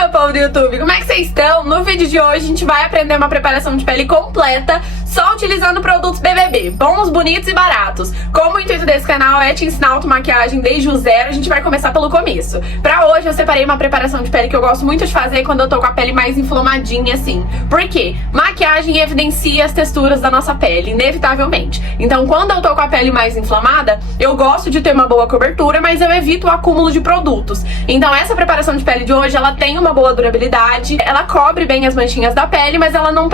meu povo do YouTube, como é que vocês estão? No vídeo de hoje a gente vai aprender uma preparação de pele completa só utilizando produtos BBB, bons, bonitos e baratos. Como o intuito desse canal é te ensinar automaquiagem desde o zero, a gente vai começar pelo começo. Pra hoje eu separei uma preparação de pele que eu gosto muito de fazer quando eu tô com a pele mais inflamadinha assim. Por quê? Maquiagem evidencia as texturas da nossa pele, inevitavelmente. Então quando eu tô com a pele mais inflamada, eu gosto de ter uma boa cobertura, mas eu evito o acúmulo de produtos. Então essa preparação de pele de hoje, ela tem uma boa durabilidade, ela cobre bem as manchinhas da pele, mas ela não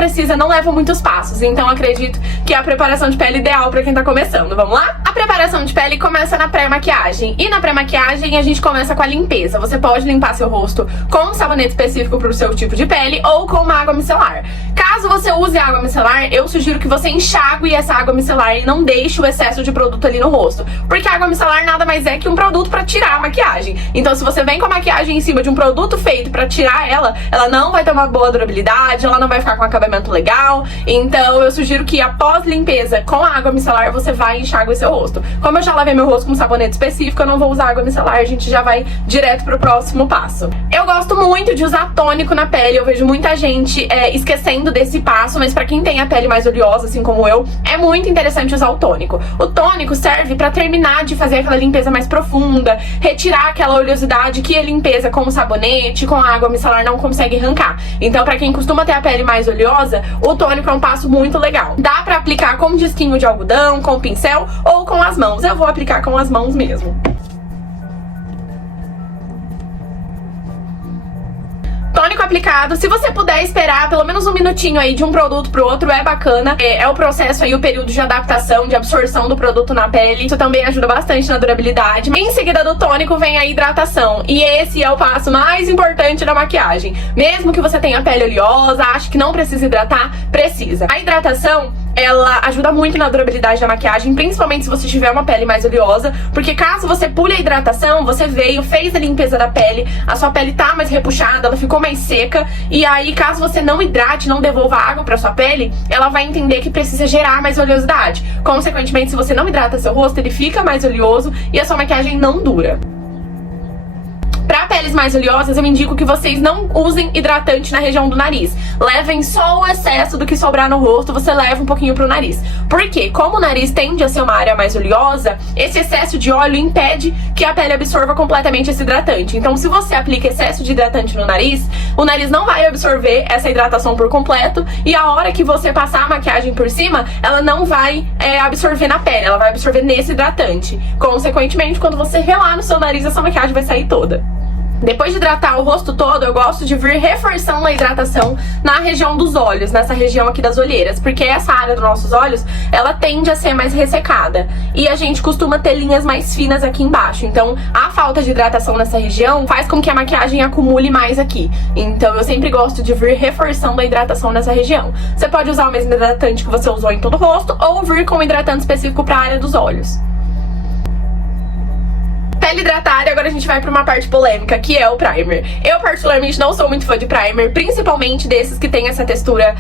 leva muitos passos. Então acredito que é a preparação de pele ideal pra quem tá começando. Vamos lá? A preparação de pele começa na pré-maquiagem. E na pré-maquiagem a gente começa com a limpeza. Você pode limpar seu rosto com um sabonete específico pro seu tipo de pele ou com uma água micelar. Caso você use água micelar, eu sugiro que você enxague essa água micelar e não deixe o excesso de produto ali no rosto. Porque a água micelar nada mais é que um produto pra tirar a maquiagem. Então se você vem com a maquiagem em cima de um produto feito pra tirar ela não vai ter uma boa durabilidade, ela não vai ficar com um acabamento legal. Então eu sugiro que após limpeza com a água micelar, você vai e enxague o seu rosto. Como eu já lavei meu rosto com um sabonete específico, eu não vou usar água micelar, a gente já vai direto pro próximo passo. Eu gosto muito de usar tônico na pele, eu vejo muita gente esquecendo desse passo, mas pra quem tem a pele mais oleosa, assim como eu, é muito interessante usar o tônico. O tônico serve pra terminar de fazer aquela limpeza mais profunda, retirar aquela oleosidade que a limpeza com o sabonete, com a água micelar não consegue arrancar. Então pra quem costuma ter a pele mais oleosa, o tônico é um passo muito legal. Dá pra aplicar com um disquinho de algodão, com pincel ou com as mãos. Eu vou aplicar com as mãos mesmo. Tônico aplicado, se você puder esperar pelo menos um minutinho aí de um produto pro outro, é bacana. É o processo aí, o período de adaptação, de absorção do produto na pele. Isso também ajuda bastante na durabilidade. Em seguida do tônico vem a hidratação. E esse é o passo mais importante da maquiagem. Mesmo que você tenha pele oleosa, ache que não precisa hidratar, precisa. A hidratação, ela ajuda muito na durabilidade da maquiagem, principalmente se você tiver uma pele mais oleosa, porque caso você pule a hidratação, você fez a limpeza da pele, a sua pele tá mais repuxada, ela ficou mais seca, e aí caso você não hidrate, não devolva água pra sua pele, ela vai entender que precisa gerar mais oleosidade. Consequentemente, se você não hidrata seu rosto, ele fica mais oleoso e a sua maquiagem não dura. Pra peles mais oleosas, eu indico que vocês não usem hidratante na região do nariz. Levem só o excesso do que sobrar no rosto, você leva um pouquinho pro nariz. Por quê? Como o nariz tende a ser uma área mais oleosa, esse excesso de óleo impede que a pele absorva completamente esse hidratante. Então, se você aplica excesso de hidratante no nariz, o nariz não vai absorver essa hidratação por completo e a hora que você passar a maquiagem por cima, ela não vai absorver na pele, ela vai absorver nesse hidratante. Consequentemente, quando você relar no seu nariz, essa maquiagem vai sair toda. Depois de hidratar o rosto todo, eu gosto de vir reforçando a hidratação na região dos olhos, nessa região aqui das olheiras, porque essa área dos nossos olhos, ela tende a ser mais ressecada e a gente costuma ter linhas mais finas aqui embaixo. Então, a falta de hidratação nessa região faz com que a maquiagem acumule mais aqui. Então, eu sempre gosto de vir reforçando a hidratação nessa região. Você pode usar o mesmo hidratante que você usou em todo o rosto ou vir com um hidratante específico para a área dos olhos. Pele hidratada, agora a gente vai pra uma parte polêmica, que é o primer. Eu particularmente não sou muito fã de primer, principalmente desses que tem essa textura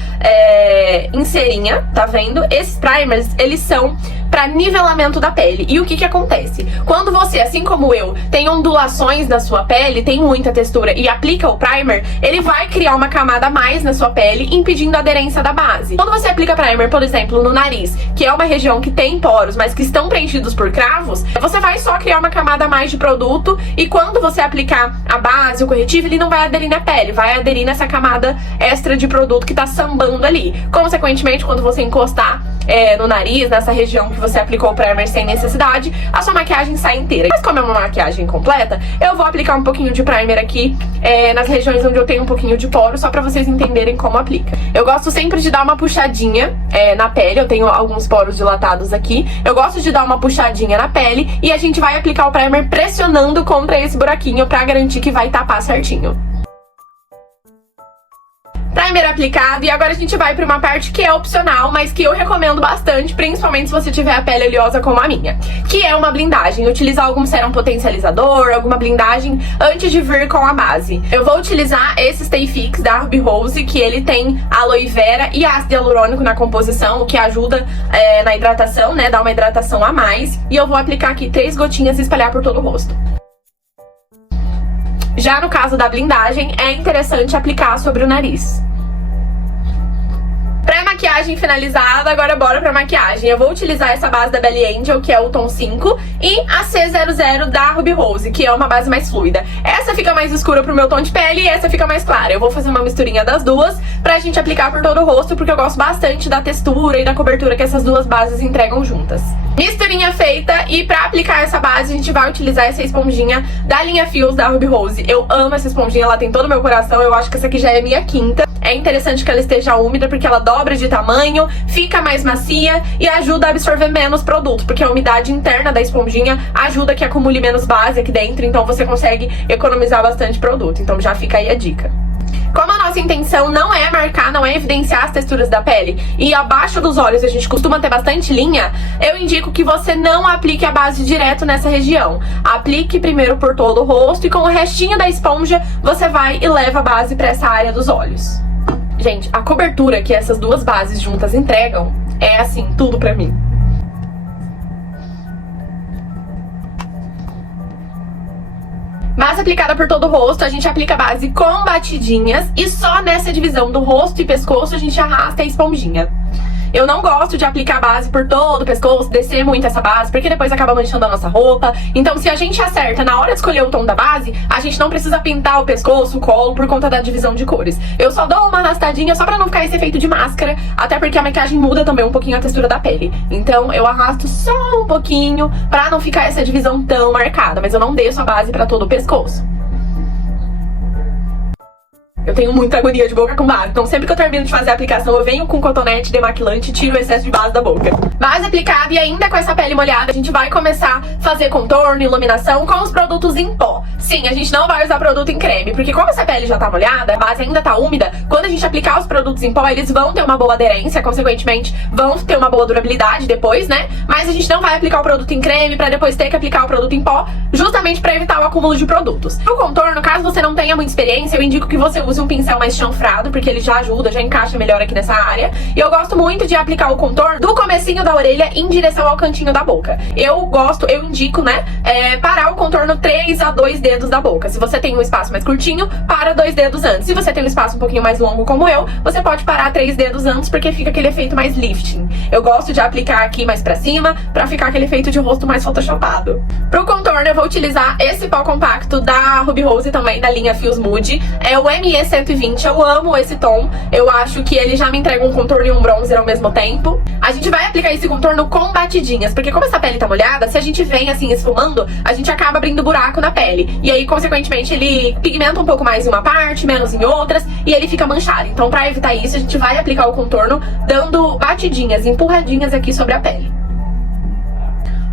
em cerinha, tá vendo? Esses primers, eles são pra nivelamento da pele. E o que que acontece? Quando você, assim como eu, tem ondulações na sua pele, tem muita textura e aplica o primer, ele vai criar uma camada a mais na sua pele, impedindo a aderência da base. Quando você aplica primer, por exemplo, no nariz, que é uma região que tem poros, mas que estão preenchidos por cravos, você vai só criar uma camada a mais de produto e quando você aplicar a base, o corretivo, ele não vai aderir na pele, vai aderir nessa camada extra de produto que tá sambando ali. Consequentemente, quando você encostar no nariz, nessa região que você aplicou o primer sem necessidade, a sua maquiagem sai inteira. Mas como é uma maquiagem completa, eu vou aplicar um pouquinho de primer aqui nas regiões onde eu tenho um pouquinho de poro, só pra vocês entenderem como aplica. Eu gosto sempre de dar uma puxadinha na pele, eu tenho alguns poros dilatados aqui, eu gosto de dar uma puxadinha na pele e a gente vai aplicar o primer pressionando contra esse buraquinho pra garantir que vai tapar certinho. Primer aplicado, e agora a gente vai pra uma parte que é opcional, mas que eu recomendo bastante, principalmente se você tiver a pele oleosa como a minha, que é uma blindagem. Utilizar algum sérum potencializador, alguma blindagem antes de vir com a base. Eu vou utilizar esse Stay Fix da Ruby Rose, que ele tem aloe vera e ácido hialurônico na composição, o que ajuda na hidratação, né, dá uma hidratação a mais. E eu vou aplicar aqui 3 gotinhas e espalhar por todo o rosto. Já no caso da blindagem, é interessante aplicar sobre o nariz. Pré-maquiagem finalizada, agora bora pra maquiagem. Eu vou utilizar essa base da Belly Angel, que é o tom 5, e a C00 da Ruby Rose, que é uma base mais fluida. Essa fica mais escura pro meu tom de pele e essa fica mais clara. Eu vou fazer uma misturinha das duas pra gente aplicar por todo o rosto, porque eu gosto bastante da textura e da cobertura que essas duas bases entregam juntas. Misturinha feita, e pra aplicar essa base a gente vai utilizar essa esponjinha da linha Fios da Ruby Rose. Eu amo essa esponjinha, ela tem todo o meu coração, eu acho que essa aqui já é minha quinta. É interessante que ela esteja úmida porque ela dobra de tamanho, fica mais macia e ajuda a absorver menos produto, porque a umidade interna da esponjinha ajuda que acumule menos base aqui dentro, então você consegue economizar bastante produto. Então já fica aí a dica. Como a nossa intenção não é marcar, não é evidenciar as texturas da pele, e abaixo dos olhos a gente costuma ter bastante linha, eu indico que você não aplique a base direto nessa região. Aplique primeiro por todo o rosto e com o restinho da esponja você vai e leva a base para essa área dos olhos. Gente, a cobertura que essas duas bases juntas entregam é assim, tudo pra mim. Base aplicada por todo o rosto, a gente aplica a base com batidinhas e só nessa divisão do rosto e pescoço a gente arrasta a esponjinha. Eu não gosto de aplicar a base por todo o pescoço, descer muito essa base, porque depois acaba manchando a nossa roupa. Então, se a gente acerta na hora de escolher o tom da base, a gente não precisa pintar o pescoço, o colo, por conta da divisão de cores. Eu só dou uma arrastadinha só pra não ficar esse efeito de máscara, até porque a maquiagem muda também um pouquinho a textura da pele. Então, eu arrasto só um pouquinho pra não ficar essa divisão tão marcada, mas eu não desço a base pra todo o pescoço. Eu tenho muita agonia de boca com base, então sempre que eu termino de fazer a aplicação, eu venho com cotonete demaquilante e tiro o excesso de base da boca. Base aplicada e ainda com essa pele molhada, a gente vai começar a fazer contorno, iluminação com os produtos em pó. Sim, a gente não vai usar produto em creme, porque como essa pele já tá molhada, a base ainda tá úmida, quando a gente aplicar os produtos em pó, eles vão ter uma boa aderência, consequentemente vão ter uma boa durabilidade depois, né? Mas a gente não vai aplicar o produto em creme pra depois ter que aplicar o produto em pó, justamente pra evitar o acúmulo de produtos. Pro contorno, caso você não tenha muita experiência, eu indico que você use um pincel mais chanfrado, porque ele já ajuda, já encaixa melhor aqui nessa área. E eu gosto muito de aplicar o contorno do comecinho da orelha em direção ao cantinho da boca. Eu indico, né, parar o contorno 3 a 2 dedos da boca. Se você tem um espaço mais curtinho, para 2 dedos antes. Se você tem um espaço um pouquinho mais longo como eu, você pode parar 3 dedos antes, porque fica aquele efeito mais lifting. Eu gosto de aplicar aqui mais pra cima, pra ficar aquele efeito de rosto mais photoshopado. Pro contorno eu vou utilizar esse pó compacto da Ruby Rose também, da linha Fios Mood. É o ME120. Eu amo esse tom, eu acho que ele já me entrega um contorno e um bronzer ao mesmo tempo. A gente vai aplicar esse contorno com batidinhas, porque como essa pele tá molhada, se a gente vem assim esfumando, a gente acaba abrindo buraco na pele. E aí, consequentemente, ele pigmenta um pouco mais em uma parte, menos em outras, e ele fica manchado. Então, pra evitar isso, a gente vai aplicar o contorno dando batidinhas, empurradinhas aqui sobre a pele.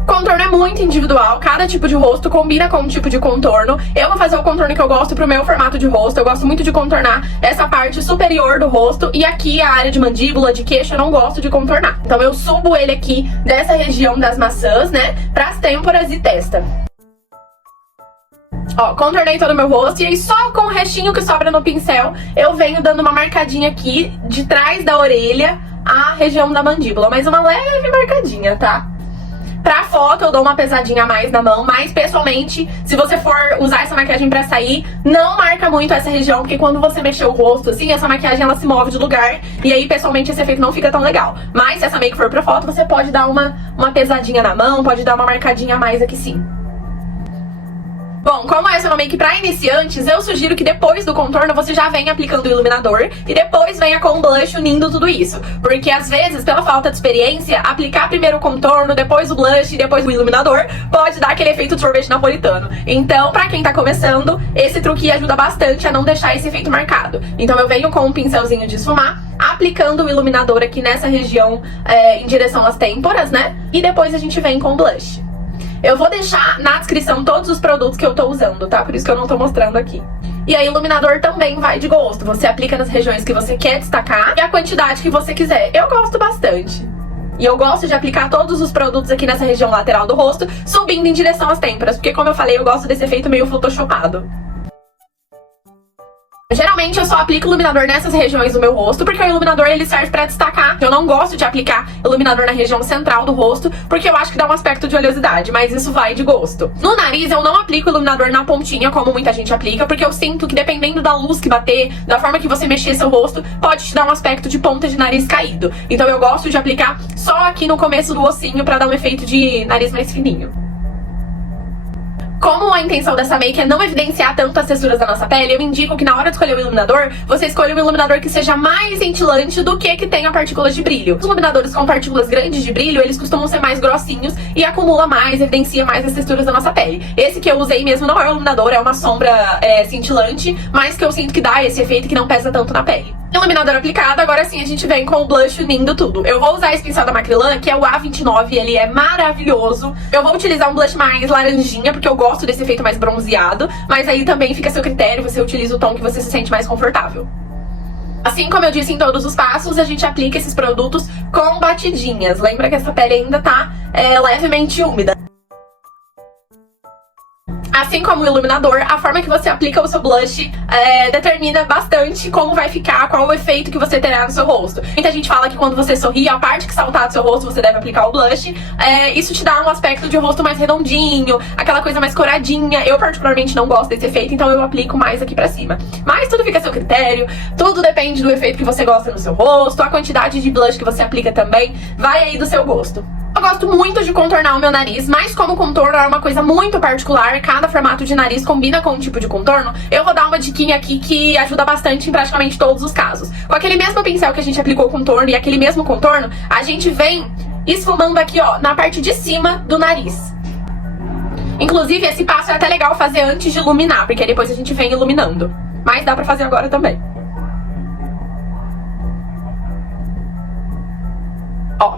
Contorno é muito individual, cada tipo de rosto combina com um tipo de contorno. Eu vou fazer o contorno que eu gosto pro meu formato de rosto. Eu gosto muito de contornar essa parte superior do rosto, e aqui a área de mandíbula, de queixo, eu não gosto de contornar. Então eu subo ele aqui dessa região das maçãs, né, pras têmporas e testa. Ó, contornei todo o meu rosto, e aí só com o restinho que sobra no pincel, eu venho dando uma marcadinha aqui de trás da orelha à região da mandíbula, mas uma leve marcadinha, tá? Pra foto eu dou uma pesadinha a mais na mão, mas pessoalmente, se você for usar essa maquiagem pra sair, não marca muito essa região, porque quando você mexer o rosto assim, essa maquiagem ela se move de lugar, e aí pessoalmente esse efeito não fica tão legal. Mas se essa make for pra foto, você pode dar uma pesadinha na mão, pode dar uma marcadinha a mais aqui sim. Bom, como essa é uma make pra iniciantes, eu sugiro que depois do contorno você já venha aplicando o iluminador e depois venha com o blush unindo tudo isso. Porque às vezes, pela falta de experiência, aplicar primeiro o contorno, depois o blush e depois o iluminador pode dar aquele efeito de sorvete napolitano. Então, pra quem tá começando, esse truque ajuda bastante a não deixar esse efeito marcado. Então eu venho com um pincelzinho de esfumar, aplicando o iluminador aqui nessa região em direção às têmporas, né? E depois a gente vem com o blush. Eu vou deixar na descrição todos os produtos que eu tô usando, tá? Por isso que eu não tô mostrando aqui. E aí, iluminador também vai de gosto. Você aplica nas regiões que você quer destacar e a quantidade que você quiser. Eu gosto bastante. E eu gosto de aplicar todos os produtos aqui nessa região lateral do rosto, subindo em direção às têmporas. Porque, como eu falei, eu gosto desse efeito meio photoshopado. Geralmente eu só aplico iluminador nessas regiões do meu rosto, porque o iluminador ele serve pra destacar. Eu não gosto de aplicar iluminador na região central do rosto, porque eu acho que dá um aspecto de oleosidade, mas isso vai de gosto. No nariz eu não aplico iluminador na pontinha, como muita gente aplica, porque eu sinto que dependendo da luz que bater, da forma que você mexer seu rosto, pode te dar um aspecto de ponta de nariz caído. Então eu gosto de aplicar só aqui no começo do ossinho pra dar um efeito de nariz mais fininho. Como a intenção dessa make é não evidenciar tanto as texturas da nossa pele, eu indico que na hora de escolher o iluminador, você escolha um iluminador que seja mais cintilante do que tenha partículas de brilho. Os iluminadores com partículas grandes de brilho, eles costumam ser mais grossinhos e acumula mais, evidencia mais as texturas da nossa pele. Esse que eu usei mesmo não é um iluminador, é uma sombra cintilante, mas que eu sinto que dá esse efeito que não pesa tanto na pele. Iluminador aplicado, agora sim a gente vem com o blush unindo tudo. Eu vou usar esse pincel da Macrylan, que é o A29, ele é maravilhoso. Eu vou utilizar um blush mais laranjinha, porque eu gosto desse efeito mais bronzeado, mas aí também fica a seu critério, você utiliza o tom que você se sente mais confortável. Assim como eu disse em todos os passos, a gente aplica esses produtos com batidinhas. Lembra que essa pele ainda tá levemente úmida. Assim como o iluminador, a forma que você aplica o seu blush determina bastante como vai ficar, qual o efeito que você terá no seu rosto. Muita gente fala que quando você sorri, a parte que saltar do seu rosto, você deve aplicar o blush. Isso te dá um aspecto de rosto mais redondinho, aquela coisa mais coradinha. Eu particularmente não gosto desse efeito, então eu aplico mais aqui pra cima. Mas tudo fica a seu critério, tudo depende do efeito que você gosta no seu rosto, a quantidade de blush que você aplica também vai aí do seu gosto. Eu gosto muito de contornar o meu nariz, mas como contorno é uma coisa muito particular, cada formato de nariz combina com um tipo de contorno, eu vou dar uma diquinha aqui que ajuda bastante em praticamente todos os casos. Com aquele mesmo pincel que a gente aplicou o contorno e aquele mesmo contorno, a gente vem esfumando aqui, ó, na parte de cima do nariz. Inclusive, esse passo é até legal fazer antes de iluminar, porque depois a gente vem iluminando. Mas dá pra fazer agora também. Ó.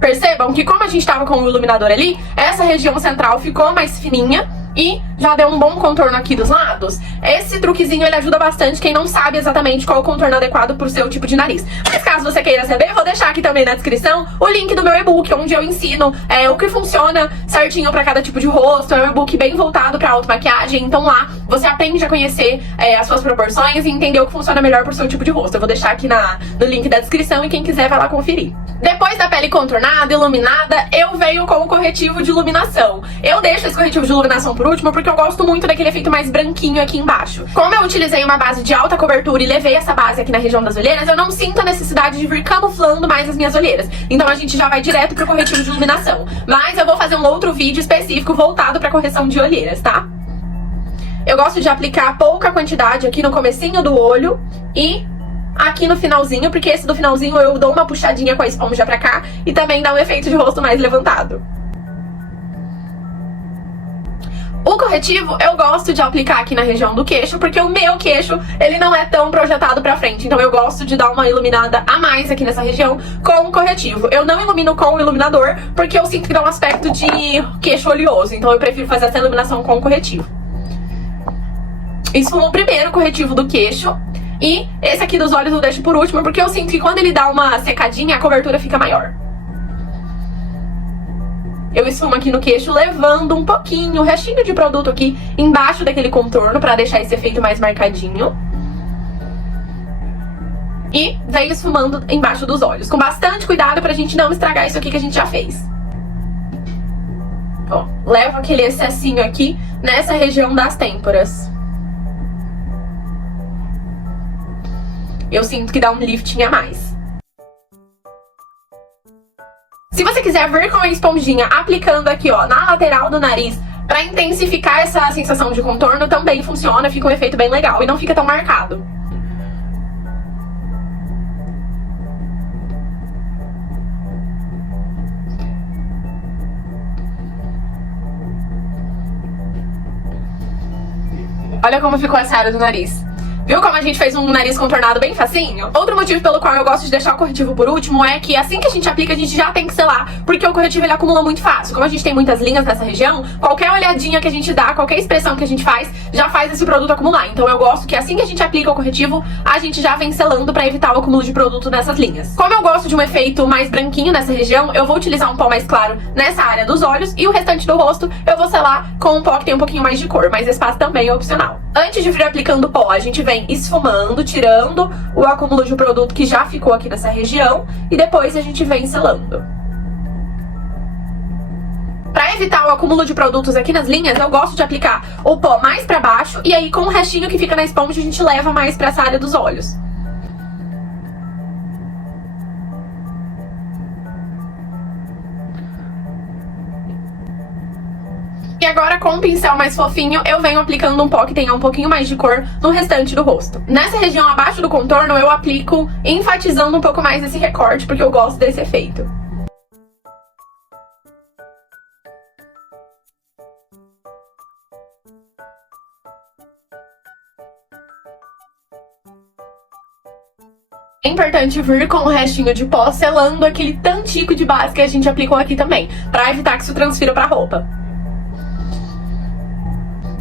Percebam que como a gente tava com o iluminador ali, essa região central ficou mais fininha e já deu um bom contorno aqui dos lados. Esse truquezinho ele ajuda bastante quem não sabe exatamente qual o contorno adequado pro seu tipo de nariz. Mas caso você queira saber, eu vou deixar aqui também na descrição o link do meu e-book, onde eu ensino o que funciona certinho pra cada tipo de rosto. É um e-book bem voltado pra automaquiagem, então lá você aprende a conhecer as suas proporções e entender o que funciona melhor pro seu tipo de rosto. Eu vou deixar aqui no link da descrição e quem quiser vai lá conferir. Depois da pele contornada, iluminada, eu venho com o corretivo de iluminação. Eu deixo esse corretivo de iluminação por último porque eu gosto muito daquele efeito mais branquinho aqui embaixo. Como eu utilizei uma base de alta cobertura e levei essa base aqui na região das olheiras, eu não sinto a necessidade de vir camuflando mais as minhas olheiras. Então a gente já vai direto pro corretivo de iluminação. Mas eu vou fazer um outro vídeo específico voltado pra correção de olheiras, tá? Eu gosto de aplicar pouca quantidade aqui no comecinho do olho e aqui no finalzinho, porque esse do finalzinho eu dou uma puxadinha com a esponja pra cá e também dá um efeito de rosto mais levantado. O corretivo eu gosto de aplicar aqui na região do queixo, porque o meu queixo, ele não é tão projetado pra frente. Então eu gosto de dar uma iluminada a mais aqui nessa região com o corretivo. Eu não ilumino com o iluminador, porque eu sinto que dá um aspecto de queixo oleoso. Então eu prefiro fazer essa iluminação com o corretivo. Esfumo o primeiro corretivo do queixo. E esse aqui dos olhos eu deixo por último, porque eu sinto que quando ele dá uma secadinha, a cobertura fica maior. Eu esfumo aqui no queixo, levando um pouquinho, o restinho de produto aqui embaixo daquele contorno, pra deixar esse efeito mais marcadinho. E venho esfumando embaixo dos olhos, com bastante cuidado pra gente não estragar isso aqui que a gente já fez. Ó, levo aquele excessinho aqui nessa região das têmporas. Eu sinto que dá um lifting a mais. Se você quiser vir com a esponjinha aplicando aqui, ó, na lateral do nariz, pra intensificar essa sensação de contorno, também funciona, fica um efeito bem legal e não fica tão marcado. Olha como ficou essa área do nariz. Viu como a gente fez um nariz contornado bem facinho? Outro motivo pelo qual eu gosto de deixar o corretivo por último é que assim que a gente aplica, a gente já tem que selar, porque o corretivo ele acumula muito fácil. Como a gente tem muitas linhas nessa região, qualquer olhadinha que a gente dá, qualquer expressão que a gente faz, já faz esse produto acumular. Então eu gosto que assim que a gente aplica o corretivo, a gente já vem selando pra evitar o acúmulo de produto nessas linhas. Como eu gosto de um efeito mais branquinho nessa região, eu vou utilizar um pó mais claro nessa área dos olhos e o restante do rosto eu vou selar com um pó que tem um pouquinho mais de cor, mas esse passo também é opcional. Antes de vir aplicando o pó, a gente vem esfumando, tirando o acúmulo de produto que já ficou aqui nessa região e depois a gente vem selando. Pra evitar o acúmulo de produtos aqui nas linhas, eu gosto de aplicar o pó mais pra baixo e aí com o restinho que fica na esponja a gente leva mais pra essa área dos olhos. E agora com um pincel mais fofinho, eu venho aplicando um pó que tenha um pouquinho mais de cor no restante do rosto. Nessa região abaixo do contorno, eu aplico enfatizando um pouco mais esse recorte, porque eu gosto desse efeito. É importante vir com o restinho de pó selando aquele tantico de base que a gente aplicou aqui também, pra evitar que isso transfira pra roupa.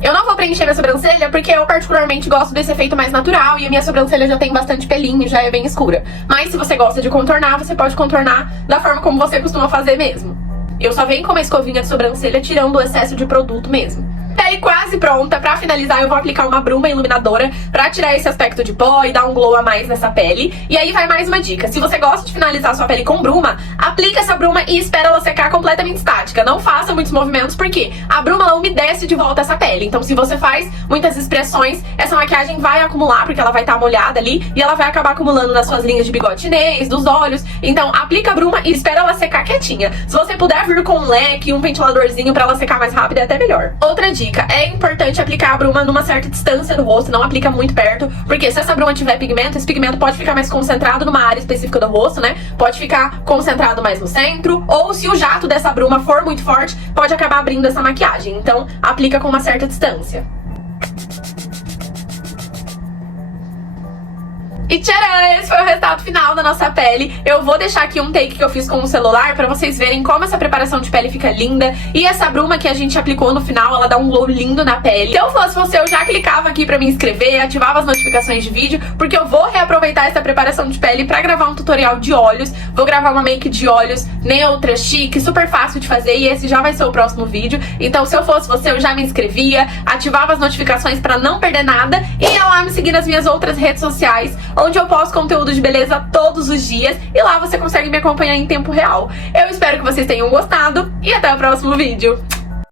Eu não vou preencher minha sobrancelha porque eu particularmente gosto desse efeito mais natural e a minha sobrancelha já tem bastante pelinho, já é bem escura. Mas se você gosta de contornar, você pode contornar da forma como você costuma fazer mesmo. Eu só venho com uma escovinha de sobrancelha tirando o excesso de produto mesmo. Pele quase pronta. Pra finalizar, eu vou aplicar uma bruma iluminadora pra tirar esse aspecto de pó e dar um glow a mais nessa pele. E aí vai mais uma dica. Se você gosta de finalizar sua pele com bruma, aplica essa bruma e espera ela secar completamente estática. Não faça muitos movimentos, porque a bruma ela umedece de volta essa pele. Então se você faz muitas expressões, essa maquiagem vai acumular, porque ela vai estar molhada ali, e ela vai acabar acumulando nas suas linhas de bigode chinês, dos olhos. Então aplica a bruma e espera ela secar quietinha. Se você puder vir com um leque, um ventiladorzinho pra ela secar mais rápido, é até melhor. Outra dica. É importante aplicar a bruma numa certa distância do rosto, não aplica muito perto, porque se essa bruma tiver pigmento, esse pigmento pode ficar mais concentrado numa área específica do rosto, né? Pode ficar concentrado mais no centro, ou se o jato dessa bruma for muito forte, pode acabar abrindo essa maquiagem. Então, aplica com uma certa distância. E tcharam! Esse foi o resultado final da nossa pele. Eu vou deixar aqui um take que eu fiz com o celular pra vocês verem como essa preparação de pele fica linda. E essa bruma que a gente aplicou no final, ela dá um glow lindo na pele. Se eu fosse você, eu já clicava aqui pra me inscrever, ativava as notificações de vídeo, porque eu vou reaproveitar essa preparação de pele pra gravar um tutorial de olhos. Vou gravar uma make de olhos neutra, chique, super fácil de fazer, e esse já vai ser o próximo vídeo. Então se eu fosse você, eu já me inscrevia, ativava as notificações pra não perder nada e ia lá me seguir nas minhas outras redes sociais, onde eu posto conteúdo de beleza todos os dias e lá você consegue me acompanhar em tempo real. Eu espero que vocês tenham gostado e até o próximo vídeo.